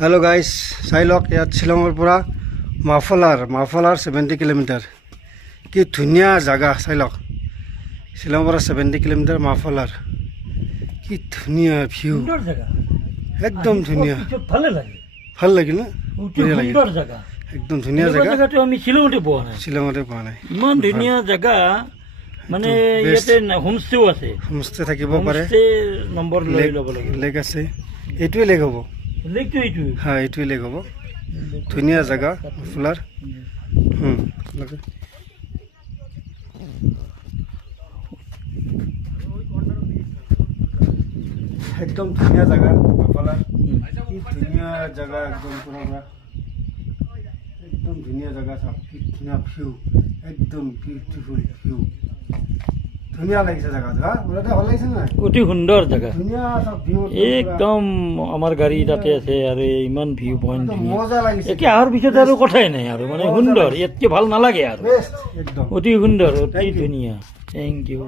Hello' guys, চাই লওক ইয়াত শ্বিলঙৰ পৰা মাফলাৰ 70 কিলোমিটাৰ। কি ধুনীয়া জেগা, চাই লওক। শ্বিলঙৰ পৰা 70 কিলোমিটাৰ মাফলাৰ। কি ধুনীয়া ভিউ, সুন্দৰ জায়গা, একদম ধুনীয়া। ভাল লাগিল না? বঢ়িয়া লাগিল, একদম ধুনীয়া জেগা। জায়গাটো আমি শ্বিলঙতে পোৱা নাই, শ্বিলঙতে পোৱা নাই। ইমান ধুনীয়া জায়গা। মানে ইয়াতে হোমষ্টেও আছে, হোমষ্টে থাকিব পাৰে। হোমষ্টে নম্বৰ লৈ ল'ব লাগিব। লেক আছে, এইটোৱে লেক হ'ব। লেকটো এইটোৱে, হয়, এইটোৱে লেক হ'ব। ধুনীয়া জেগা মাফলাৰ। একদম ধুনীয়া জেগা মাফলাৰ। কি ধুনীয়া জেগা, একদম পুৰা একদম ধুনীয়া জেগা। চাওক কি ধুনীয়া ভিউ, একদম বিউটিফুল ভিউ। ধুনীয়া লাগিছে জেগাটো। ভাল লাগিছে নাই? অতি সুন্দৰ জেগা, ধুনীয়া চব ভিউ, একদম আমাৰ গাড়ী তাতে আছে আৰু ইমান ভিউ পইণ্ট ধুনীয়া। মজা লাগিছে। এতিয়া অহাৰ পিছত আৰু কথাই নাই আৰু, মানে সুন্দৰ, ইয়াতকে ভাল নালাগে আৰু। বেষ্ট একদম। অতি সুন্দৰ, অতি ধুনীয়া। Thank U.